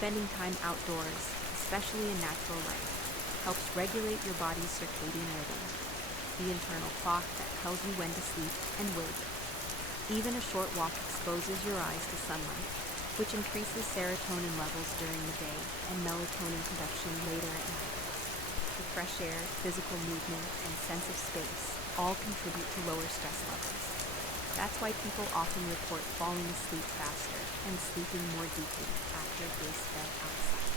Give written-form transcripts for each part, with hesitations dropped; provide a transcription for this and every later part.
Spending time outdoors, especially in natural light, helps regulate your body's circadian rhythm, the internal clock that tells you when to sleep and wake. Even a short walk exposes your eyes to sunlight, which increases serotonin levels during the day and melatonin production later at night. The fresh air, physical movement, and sense of space all contribute to lower stress levels. That's why people often report falling asleep faster and sleeping more deeply after a day spent outside.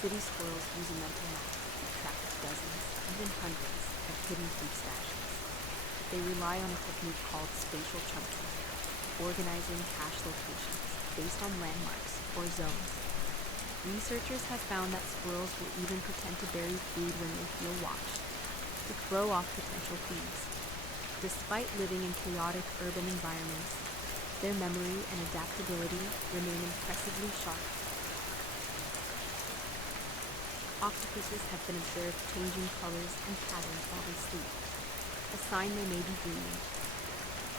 City squirrels use a mental map to track dozens, even hundreds, of hidden food stashes. They rely on a technique called spatial chunking, organizing cache locations based on landmarks or zones. Researchers have found that squirrels will even pretend to bury food when they feel watched, to throw off potential thieves. Despite living in chaotic urban environments, their memory and adaptability remain impressively sharp. Octopuses have been observed changing colors and patterns while they sleep, a sign they may be dreaming.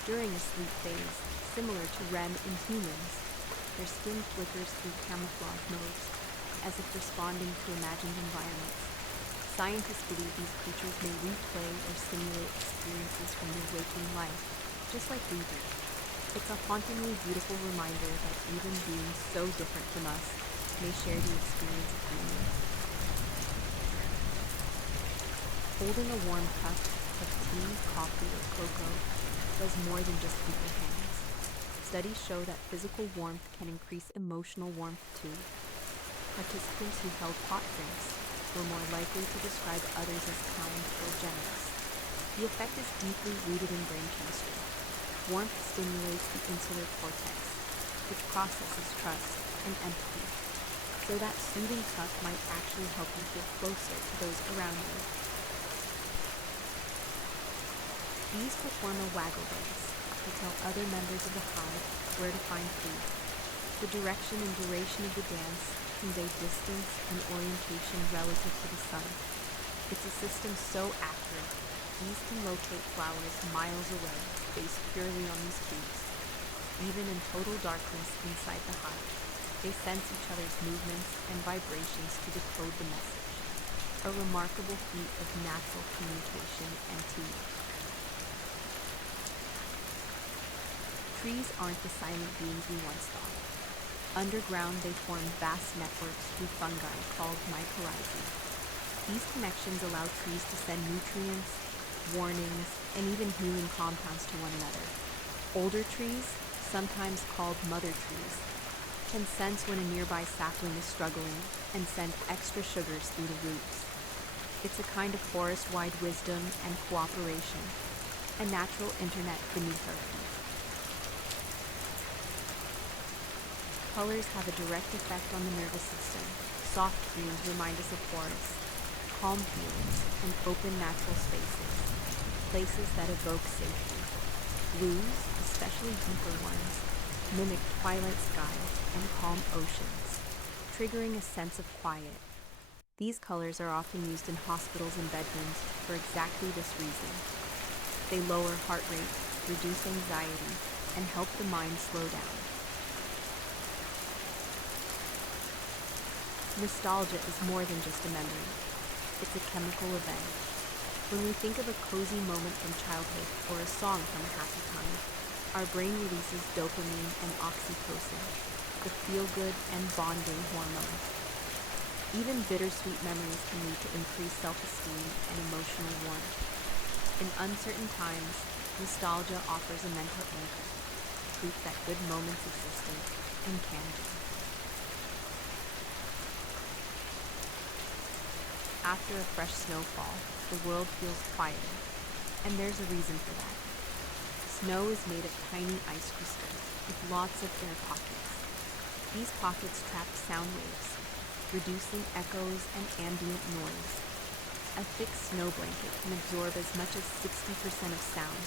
During a sleep phase, similar to REM in humans, their skin flickers through camouflage modes, as if responding to imagined environments. Scientists believe these creatures may replay or simulate experiences from their waking life, just like we do. It's a hauntingly beautiful reminder that even beings so different from us may share the experience of dreaming. Holding a warm cup of tea, coffee, or cocoa does more than just heat your hands. Studies show that physical warmth can increase emotional warmth too. Participants who held hot drinks were more likely to describe others as kind or generous. The effect is deeply rooted in brain chemistry. Warmth stimulates the insular cortex, which processes trust and empathy, so that soothing cup might actually help you feel closer to those around you. Bees perform a waggle dance to tell other members of the hive where to find food. The direction and duration of the dance convey distance and orientation relative to the sun. It's a system so accurate, bees can locate flowers miles away based purely on these cues. Even in total darkness inside the hive, they sense each other's movements and vibrations to decode the message. A remarkable feat of natural communication and teamwork. Trees aren't the silent beings we once thought. Underground, they form vast networks through fungi called mycorrhizae. These connections allow trees to send nutrients, warnings, and even healing compounds to one another. Older trees, sometimes called mother trees, can sense when a nearby sapling is struggling and send extra sugars through the roots. It's a kind of forest-wide wisdom and cooperation, a natural internet beneath our feet. Colors have a direct effect on the nervous system. Soft greens remind us of forests, calm fields, and open natural spaces, places that evoke safety. Blues, especially deeper ones, mimic twilight skies and calm oceans, triggering a sense of quiet. These colors are often used in hospitals and bedrooms for exactly this reason. They lower heart rate, reduce anxiety, and help the mind slow down. Nostalgia is more than just a memory. It's a chemical event. When we think of a cozy moment from childhood or a song from a happy time, our brain releases dopamine and oxytocin, the feel-good and bonding hormones. Even bittersweet memories can lead to increased self-esteem and emotional warmth. In uncertain times, nostalgia offers a mental anchor, proof that good moments existed and can be. After a fresh snowfall, the world feels quieter, and there's a reason for that. Snow is made of tiny ice crystals with lots of air pockets. These pockets trap sound waves, reducing echoes and ambient noise. A thick snow blanket can absorb as much as 60% of sound,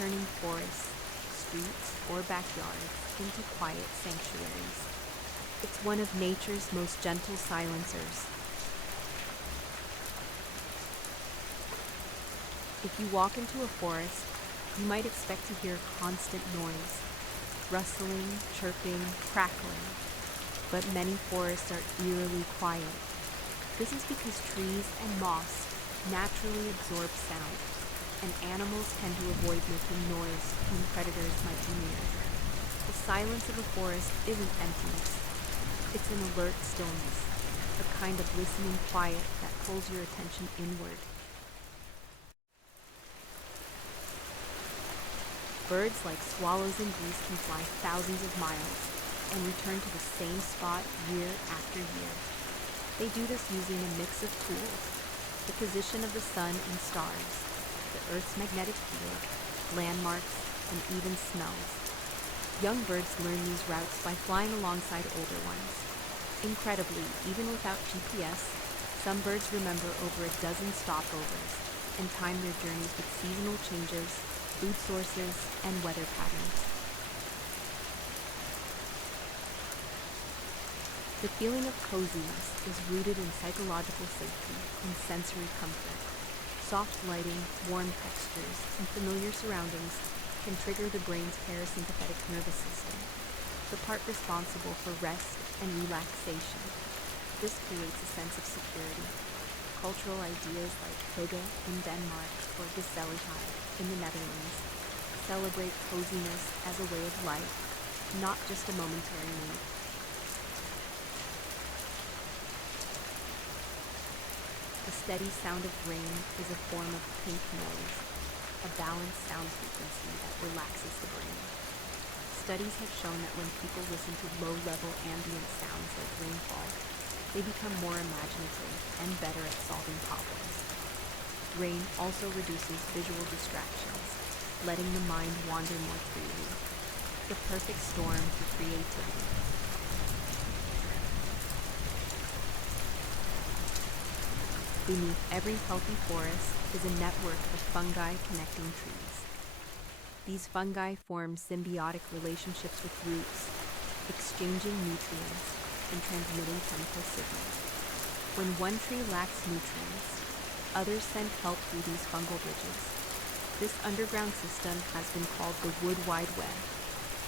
turning forests, streets, or backyards into quiet sanctuaries. It's one of nature's most gentle silencers. If you walk into a forest, you might expect to hear constant noise. rustling, chirping, crackling. But many forests are eerily quiet. This is because trees and moss naturally absorb sound, and animals tend to avoid making noise when predators might be near. The silence of a forest isn't emptiness. It's an alert stillness, a kind of listening quiet that pulls your attention inward. Birds like swallows and geese can fly thousands of miles and return to the same spot year after year. They do this using a mix of tools: the position of the sun and stars, the Earth's magnetic field, landmarks, and even smells. Young birds learn these routes by flying alongside older ones. Incredibly, even without GPS, some birds remember over a dozen stopovers and time their journeys with seasonal changes, food sources, and weather patterns. The feeling of coziness is rooted in psychological safety and sensory comfort. Soft lighting, warm textures, and familiar surroundings can trigger the brain's parasympathetic nervous system, the part responsible for rest and relaxation. This creates a sense of security. Cultural ideas like hygge in Denmark or gezelligheid in the Netherlands celebrate coziness as a way of life, not just a momentary need. The steady sound of rain is a form of pink noise, a balanced sound frequency that relaxes the brain. Studies have shown that when people listen to low-level ambient sounds like rainfall, they become more imaginative and better at solving problems. Rain also reduces visual distractions, letting the mind wander more freely. The perfect storm for creativity. Beneath every healthy forest is a network of fungi connecting trees. These fungi form symbiotic relationships with roots, exchanging nutrients and transmitting chemical signals. When one tree lacks nutrients, others send help through these fungal bridges. This underground system has been called the Wood Wide Web,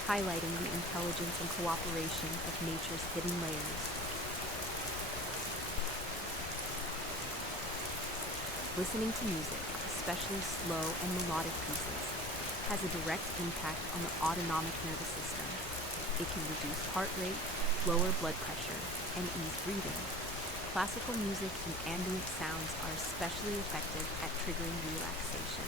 highlighting the intelligence and cooperation of nature's hidden layers. Listening to music, especially slow and melodic pieces, has a direct impact on the autonomic nervous system. It can reduce heart rate, lower blood pressure, and ease breathing. Classical music and ambient sounds are especially effective at triggering relaxation.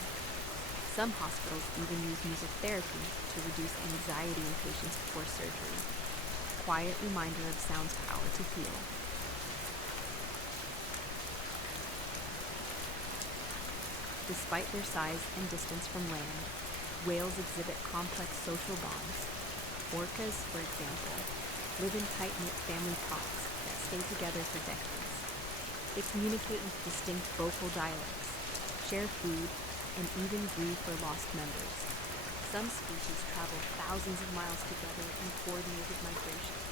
Some hospitals even use music therapy to reduce anxiety in patients before surgery. A quiet reminder of sound's power to heal. Despite their size and distance from land, whales exhibit complex social bonds. Orcas, for example, live in tight-knit family pods that stay together for decades. They communicate with distinct vocal dialects, share food, and even grieve for lost members. Some species travel thousands of miles together in coordinated migrations,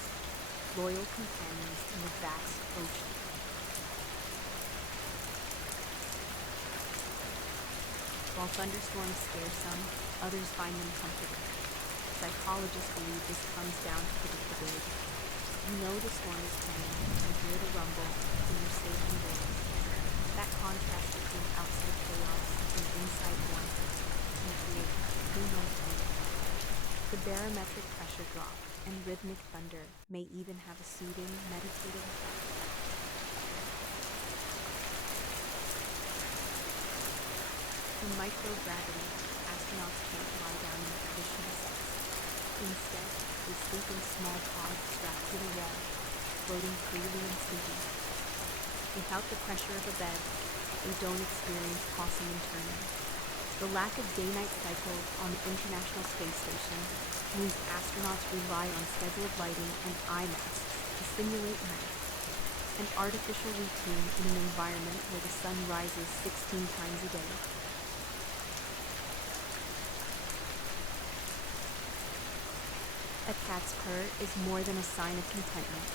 loyal companions in the vast ocean. While thunderstorms scare some, others find them comforting. Psychologists believe this comes down to predictability. You know the storm is coming, you hear the rumble, and you're safe indoors. That contrast between outside chaos and inside warmth can create who knows what. The barometric pressure drop and rhythmic thunder may even have a soothing, meditative effect. In microgravity, astronauts can't lie down in traditional sets. Instead, they sleep in small pods strapped to the wall, floating freely and sleeping. Without the pressure of a bed, they don't experience tossing and turning. The lack of day-night cycles on the International Space Station means astronauts rely on scheduled lighting and eye masks to simulate night, an artificial routine in an environment where the sun rises 16 times a day. A cat's purr is more than a sign of contentment.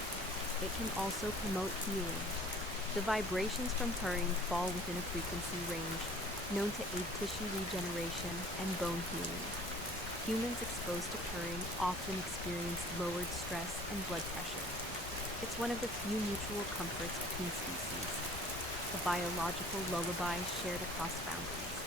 It can also promote healing. The vibrations from purring fall within a frequency range known to aid tissue regeneration and bone healing. Humans exposed to purring often experience lowered stress and blood pressure. It's one of the few mutual comforts between species, a biological lullaby shared across boundaries.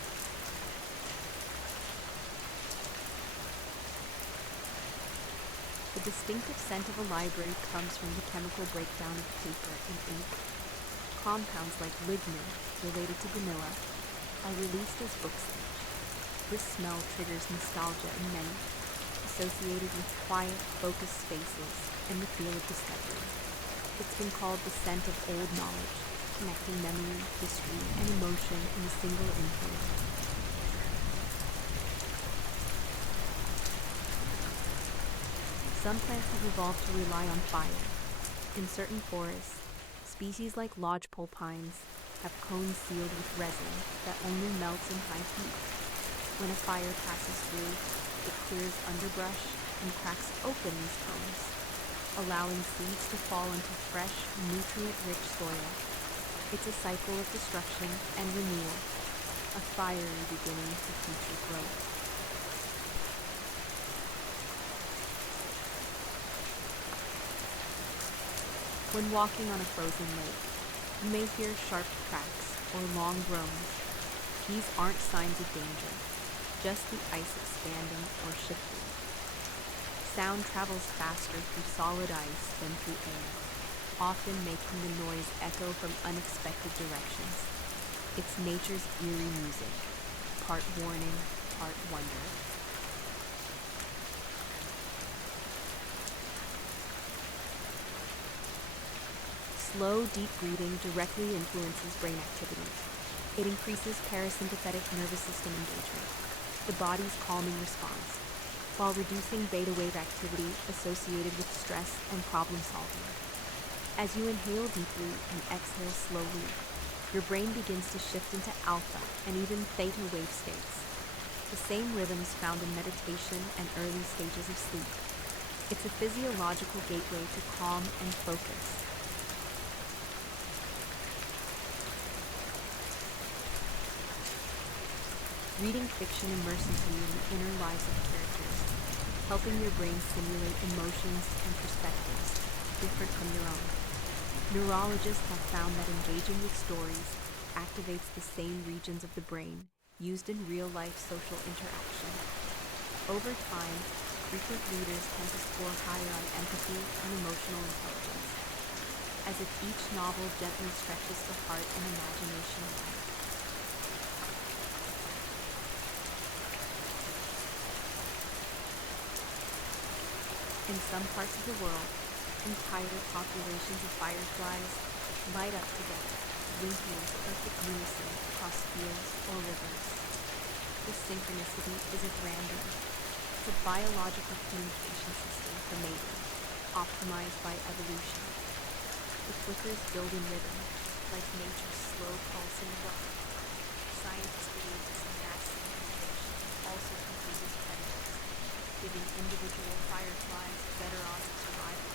The distinctive scent of a library comes from the chemical breakdown of paper and ink. Compounds like lignin, related to vanilla, are released as books age. This smell triggers nostalgia in many, associated with quiet, focused spaces and the feel of discovery. It's been called the scent of old knowledge, connecting memory, history, and emotion in a single inhale. Some plants have evolved to rely on fire. In certain forests, species like lodgepole pines have cones sealed with resin that only melts in high heat. When a fire passes through, it clears underbrush and cracks open these cones, allowing seeds to fall into fresh, nutrient-rich soil. It's a cycle of destruction and renewal, a fiery beginning to future growth. When walking on a frozen lake, you may hear sharp cracks or long groans. These aren't signs of danger, just the ice expanding or shifting. Sound travels faster through solid ice than through air, often making the noise echo from unexpected directions. It's nature's eerie music, part warning, part wonder. Slow, deep breathing directly influences brain activity. It increases parasympathetic nervous system engagement, the body's calming response, while reducing beta wave activity associated with stress and problem solving. As you inhale deeply and exhale slowly, your brain begins to shift into alpha and even theta wave states, the same rhythms found in meditation and early stages of sleep. It's a physiological gateway to calm and focus. Reading fiction immerses you in the inner lives of characters, helping your brain simulate emotions and perspectives different from your own. Neurologists have found that engaging with stories activates the same regions of the brain used in real-life social interaction. Over time, frequent readers tend to score higher on empathy and emotional intelligence, as if each novel gently stretches the heart and imagination wide. In some parts of the world, entire populations of fireflies light up together, winking in perfect unison across fields or rivers. This synchronicity isn't random. It's a biological communication system for mating, optimized by evolution. The flickers build in rhythm, like nature's slow pulsing drum. Scientists believe this mass synchronization also confuses predators, giving individual fireflies better odds of survival.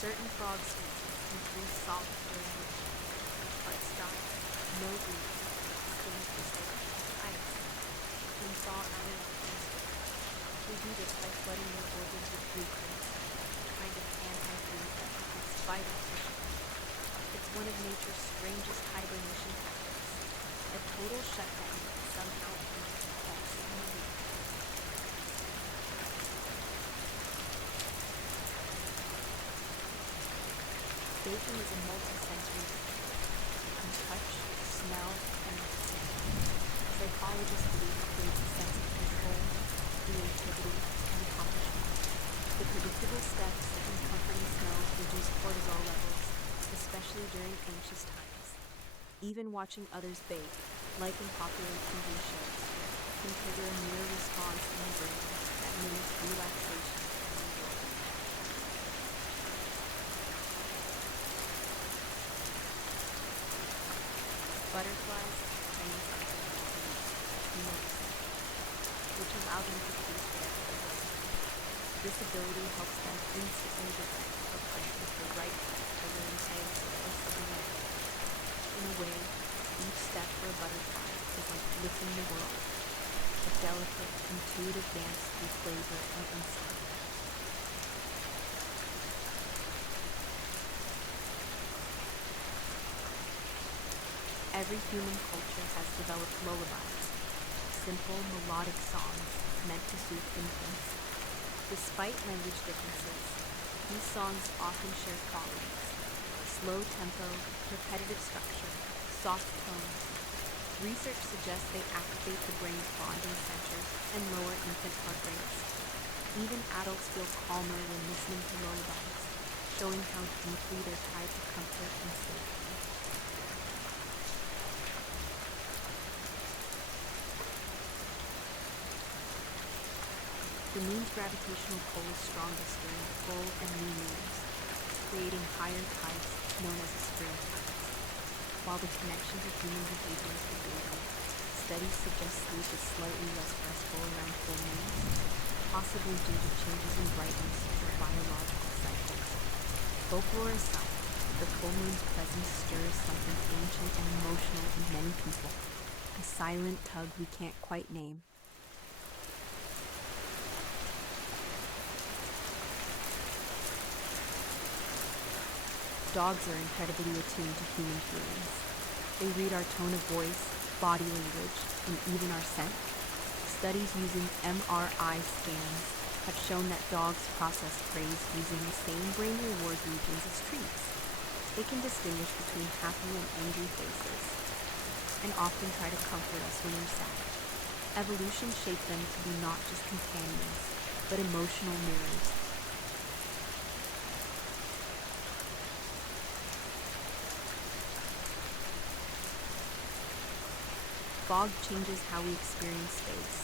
Certain frog species increase salt during winter, but stop, no breeze, staying crystal ice, and thaw out of chemistry. They do this by flooding their organs with glucose, a kind of anti-food that protects vital tissue. It's one of nature's strangest hibernation tactics, a total shutdown that somehow ends the pulse in a week. Baking is a multi-sensory ritual. You can touch, smell, and taste. Psychologists believe it creates a sense of control, creativity, and accomplishment. The predictable steps and comforting smells reduce cortisol levels, especially during anxious times. Even watching others bake, like in popular TV shows, can trigger a mirror response in the brain that mimics relaxation and enjoyment. Butterflies have tiny sensors, which allow them to taste whatever they want. This ability helps them instantly detect a plant with the right plant for laying eggs or setting eggs. in a way, each step for a butterfly is like lifting the world, a delicate, intuitive dance through flavor and instinct. Every human culture has developed lullabies, simple melodic songs meant to soothe infants. Despite language differences, these songs often share qualities: slow tempo, repetitive structure, soft tones. Research suggests they activate the brain's bonding centers and lower infant heart rates. Even adults feel calmer when listening to lullabies, showing how deeply they're tied to comfort and safety. The moon's gravitational pull is strongest during full and new moons, creating higher tides known as a spring tides. While the connection to human behavior is debated, studies suggest sleep is slightly less restful around full moons, possibly due to changes in brightness or biological cycles. Folklore aside, the full moon's presence stirs something ancient and emotional in many people, a silent tug we can't quite name. Dogs are incredibly attuned to human feelings. They read our tone of voice, body language, and even our scent. Studies using MRI scans have shown that dogs process praise using the same brain reward regions as treats. They can distinguish between happy and angry faces, and often try to comfort us when we're sad. Evolution shaped them to be not just companions, but emotional mirrors. Fog changes how we experience space.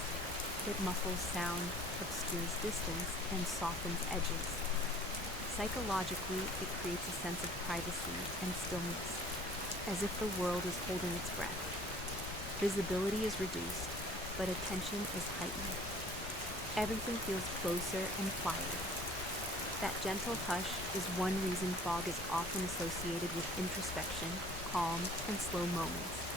It muffles sound, obscures distance, and softens edges. Psychologically, it creates a sense of privacy and stillness, as if the world is holding its breath. Visibility is reduced, but attention is heightened. Everything feels closer and quieter. That gentle hush is one reason fog is often associated with introspection, calm, and slow moments.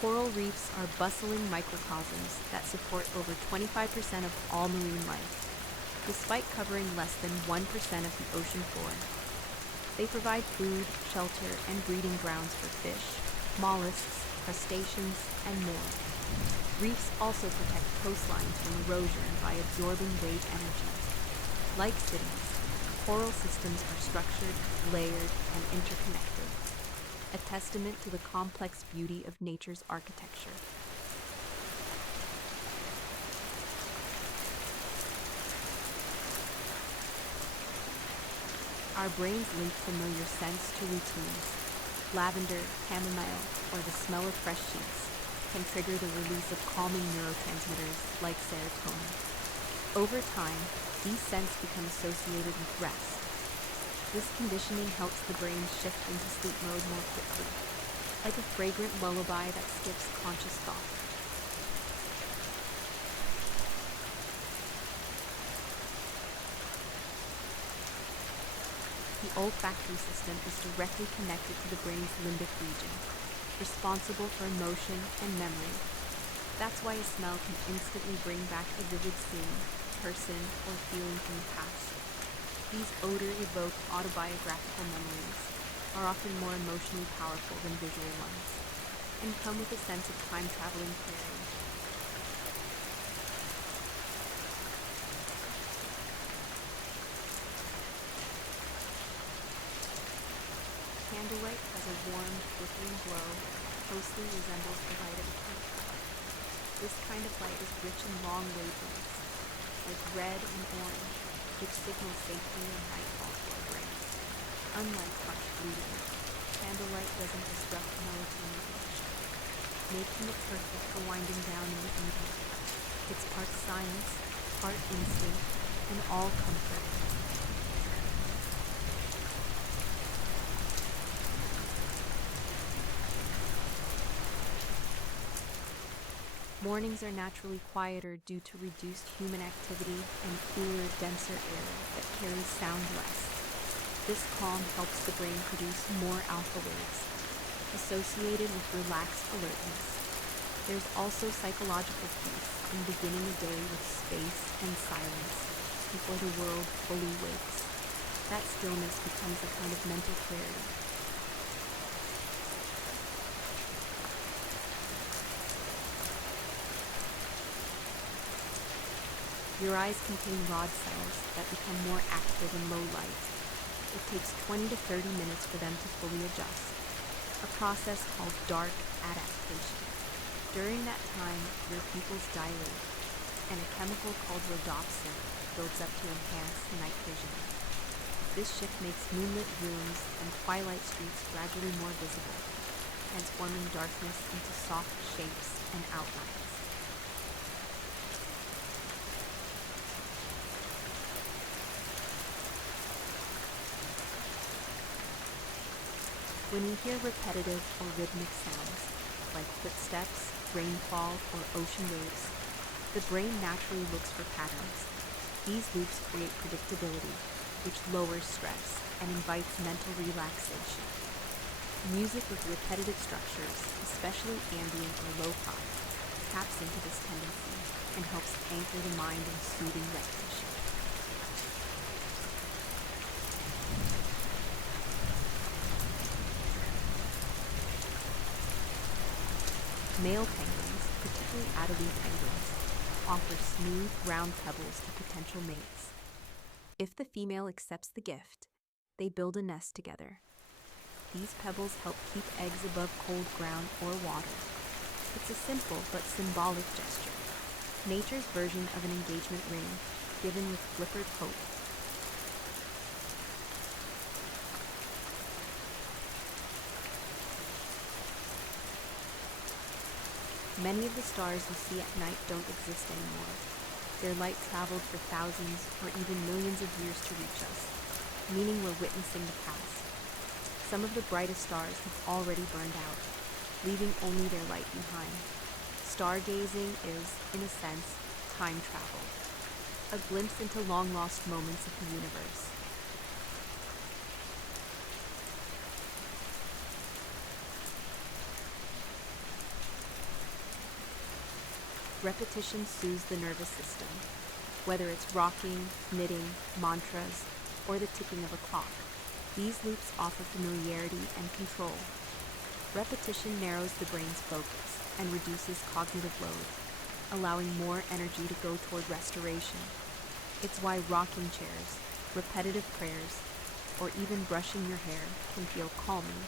Coral reefs are bustling microcosms that support over 25% of all marine life, despite covering less than 1% of the ocean floor. They provide food, shelter, and breeding grounds for fish, mollusks, crustaceans, and more. Reefs also protect coastlines from erosion by absorbing wave energy. Like cities, coral systems are structured, layered, and interconnected, a testament to the complex beauty of nature's architecture. Our brains link familiar scents to routines. Lavender, chamomile, or the smell of fresh sheets can trigger the release of calming neurotransmitters like serotonin. Over time, these scents become associated with rest. This conditioning helps the brain shift into sleep mode more quickly, like a fragrant lullaby that skips conscious thought. The olfactory system is directly connected to the brain's limbic region, responsible for emotion and memory. That's why a smell can instantly bring back a vivid scene, person, or feeling from the past. These odor-evoked autobiographical memories are often more emotionally powerful than visual ones, and come with a sense of time-traveling clarity. Candlelight has a warm, flickering glow that closely resembles the light of a campfire. This kind of light is rich in long wavelengths, like red and orange, which signals safety and nightfall to our brains. Unlike harsh blue light, candlelight doesn't disrupt melatonin production, making it perfect for winding down in the evening. It's part science, part instinct, and all comfort. Mornings are naturally quieter due to reduced human activity and cooler, denser air that carries sound less. This calm helps the brain produce more alpha waves, associated with relaxed alertness. There's also psychological peace in beginning a day with space and silence before the world fully wakes. That stillness becomes a kind of mental clarity. Your eyes contain rod cells that become more active in low light. It takes 20 to 30 minutes for them to fully adjust, a process called dark adaptation. During that time, your pupils dilate, and a chemical called rhodopsin builds up to enhance night vision. This shift makes moonlit rooms and twilight streets gradually more visible, transforming darkness into soft shapes and outlines. When you hear repetitive or rhythmic sounds, like footsteps, rainfall, or ocean waves, the brain naturally looks for patterns. These loops create predictability, which lowers stress and invites mental relaxation. Music with repetitive structures, especially ambient or lo-fi, taps into this tendency and helps anchor the mind in soothing repetition. Male penguins, particularly Adelie penguins, offer smooth, round pebbles to potential mates. If the female accepts the gift, they build a nest together. These pebbles help keep eggs above cold ground or water. It's a simple but symbolic gesture, nature's version of an engagement ring, given with flickered hope. Many of the stars you see at night don't exist anymore. Their light traveled for thousands or even millions of years to reach us, meaning we're witnessing the past. Some of the brightest stars have already burned out, leaving only their light behind. Stargazing is, in a sense, time travel, a glimpse into long-lost moments of the universe. Repetition soothes the nervous system, whether it's rocking, knitting, mantras, or the ticking of a clock. These loops offer familiarity and control. Repetition narrows the brain's focus and reduces cognitive load, allowing more energy to go toward restoration. It's why rocking chairs, repetitive prayers, or even brushing your hair can feel calming.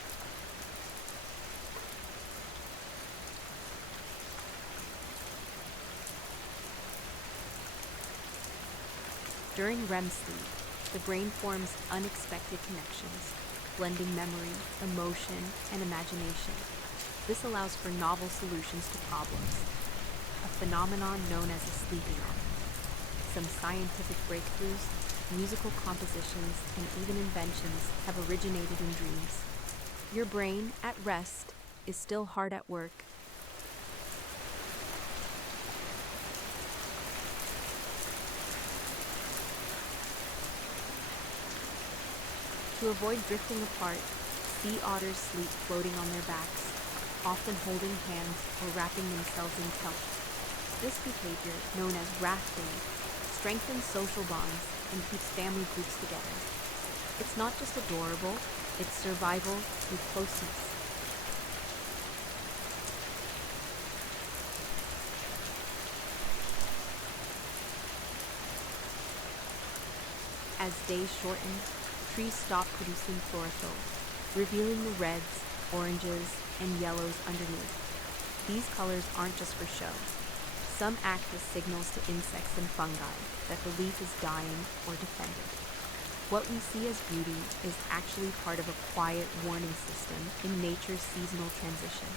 During REM sleep, the brain forms unexpected connections, blending memory, emotion, and imagination. This allows for novel solutions to problems, a phenomenon known as a sleeping arc. Some scientific breakthroughs, musical compositions, and even inventions have originated in dreams. Your brain, at rest, is still hard at work. To avoid drifting apart, sea otters sleep floating on their backs, often holding hands or wrapping themselves in kelp. This behavior, known as rafting, strengthens social bonds and keeps family groups together. It's not just adorable, it's survival through closeness. As days shorten, trees stop producing chlorophyll, revealing the reds, oranges, and yellows underneath. These colors aren't just for show. Some act as signals to insects and fungi that the leaf is dying or defended. What we see as beauty is actually part of a quiet warning system in nature's seasonal transition.